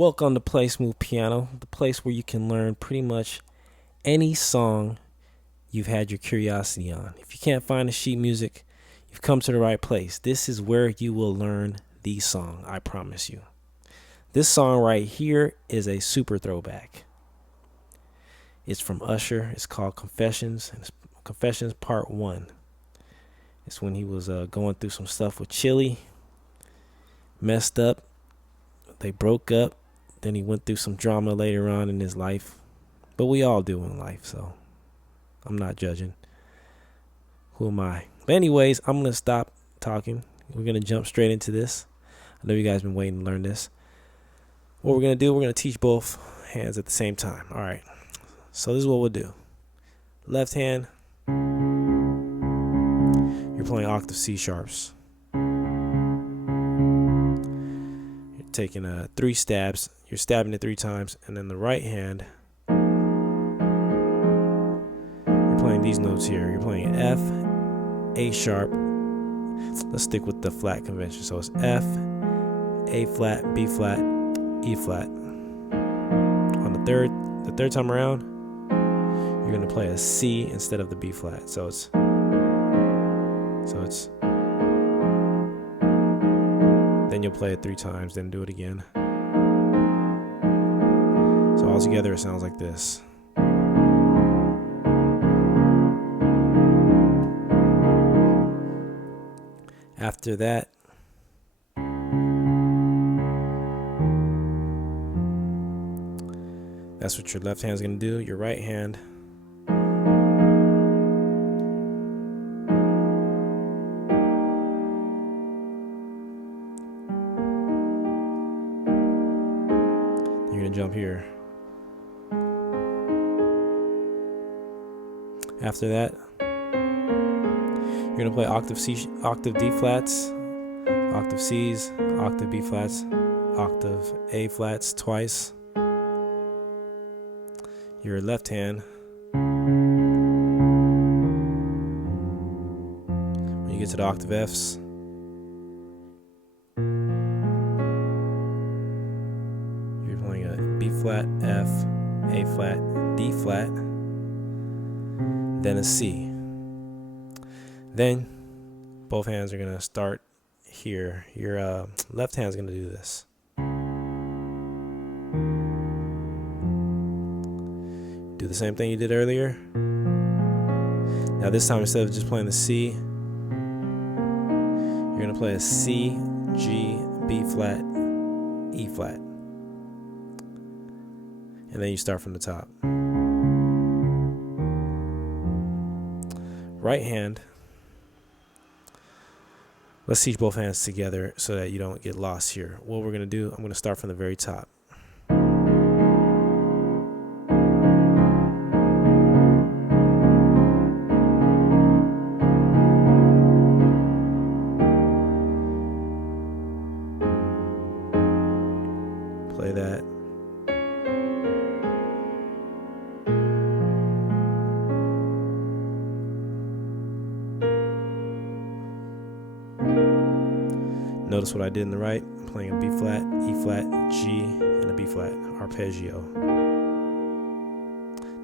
Welcome to PlaySmoothPiano, the place where you can learn pretty much any song you've had your curiosity on. If you can't find the sheet music, you've come to the right place. This is where you will learn the song, I promise you. This song right here is a super throwback. It's from Usher. It's called Confessions, and it's Confessions Part 1. It's when he was going through some stuff with Chili, messed up, they broke up, then he went through some drama later on in his life. But we all do in life, so I'm not judging. Who am I? But anyways, I'm going to stop talking. We're going to jump straight into this. I know you guys been waiting to learn this. What we're going to do, we're going to teach both hands at the same time. All right. So this is what we'll do. Left hand, you're playing octave C sharps. You're taking 3 stabs. You're stabbing it 3 times. And then the right hand, you're playing these notes here. You're playing F, A sharp. Let's stick with the flat convention. So it's F, A flat, B flat, E flat. On the third time around, you're going to play a C instead of the B flat. So it's then you'll play it 3 times, then do it again. So all together it sounds like this. After that, that's what your left hand's going to do. Your right hand, you're going to jump here. After that, you're going to play octave C, octave D flats, octave C's, octave B flats, octave A flats twice. Your left hand, when you get to the octave F's, you're playing a B flat, F, A flat, D flat, then a C. Then both hands are going to start here. Your left hand's going to do this. Do the same thing you did earlier. Now this time, instead of just playing the C, you're going to play a C, G, B flat, E flat. And then you start from the top. Right hand. Let's teach both hands together so that you don't get lost here. What we're going to do, I'm going to start from the very top. Play that. Notice what I did in the right. I'm playing a B flat, E flat, G, and a B flat arpeggio.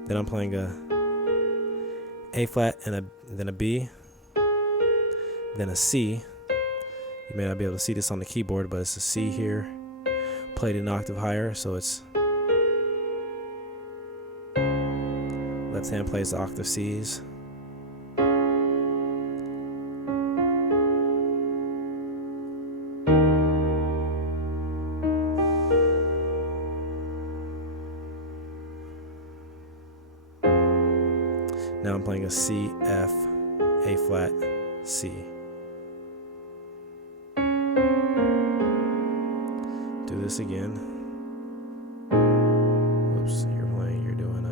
Then I'm playing a flat and then a B, then a C. You may not be able to see this on the keyboard, but it's a C here, played an octave higher, so it's left hand plays the octave C's. Now I'm playing a C, F, A flat, C. Do this again. Oops, you're doing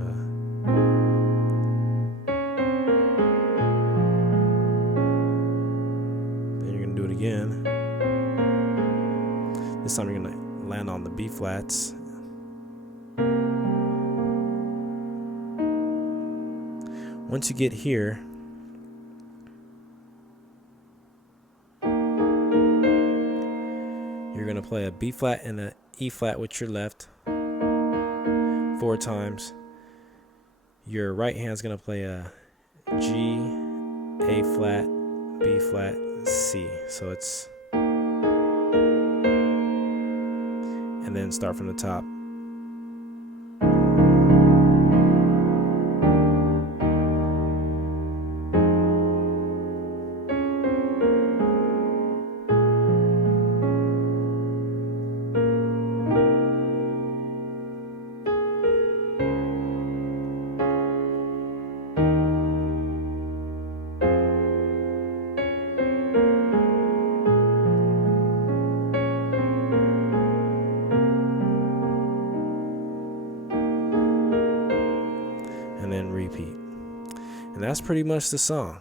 then you're gonna do it again. This time you're gonna land on the B flats. Once you get here, you're going to to play a B flat and a E flat with your left 4 times. Your right hand's going to play a G, A flat, B flat, C. So it's, and then start from the top. And then repeat. And that's pretty much the song.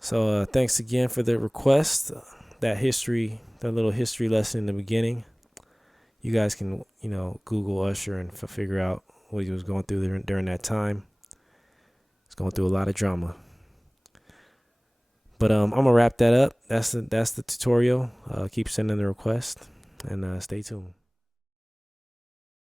So thanks again for the request. That little history lesson in the beginning. You guys can, Google Usher and figure out what he was going through during that time. He's going through a lot of drama. But I'm gonna wrap that up. That's the tutorial. Keep sending the request and stay tuned.